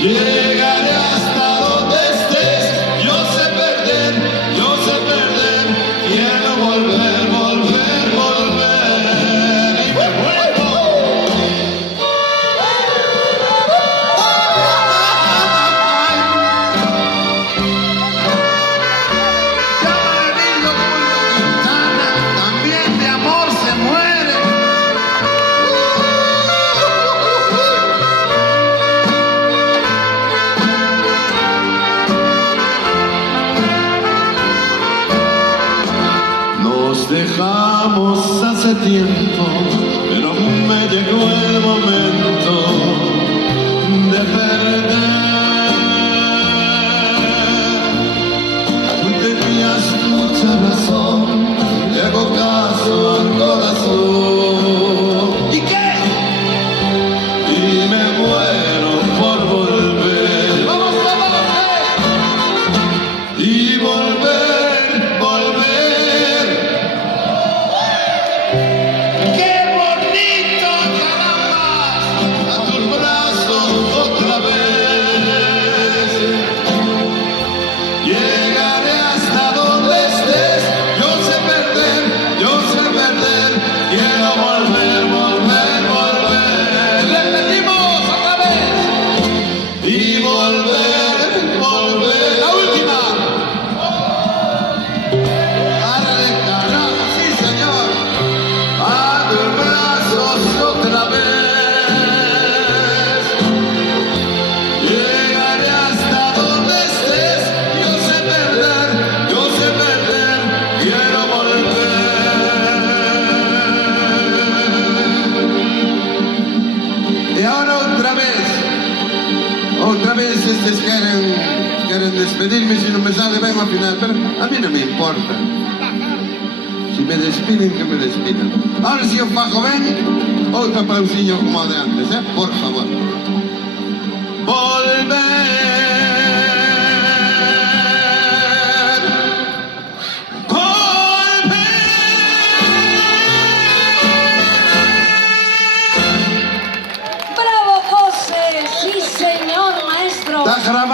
Llegaré hasta donde estés, yo sé perder, quiero volver, volver, volver, y me vuelvo. Llama a Emilio Quintana, también de amor se muere. Nos dejamos hace tiempo, pero me llegó el momento de perder. Tenías mucha razón, le hago caso al corazón. ¿Y qué? Y me muero por volver. ¡Vamos, vamos! Y volver, volver. ¡Qué bonito, caramba! A tus brazos otra vez. Llegaré hasta donde estés. Yo sé perder, quiero volver, volver, volver. Repetimos otra vez. Y volver, volver. La última. Arre, carajo, sí, señor. A tus brazos otra vez. Llegaré hasta donde estés. Yo sé perder, quiero volver. Y ahora otra vez quieren despedirme. Si no me sale, vengo al final, pero a mí no me importa. Si me despiden, que me despidan. Ahora sí, os bajo, ven. Otro aplausillo como de antes, por favor. Volver. ¡Bravo, José! ¡Sí, señor, maestro! Está grabado.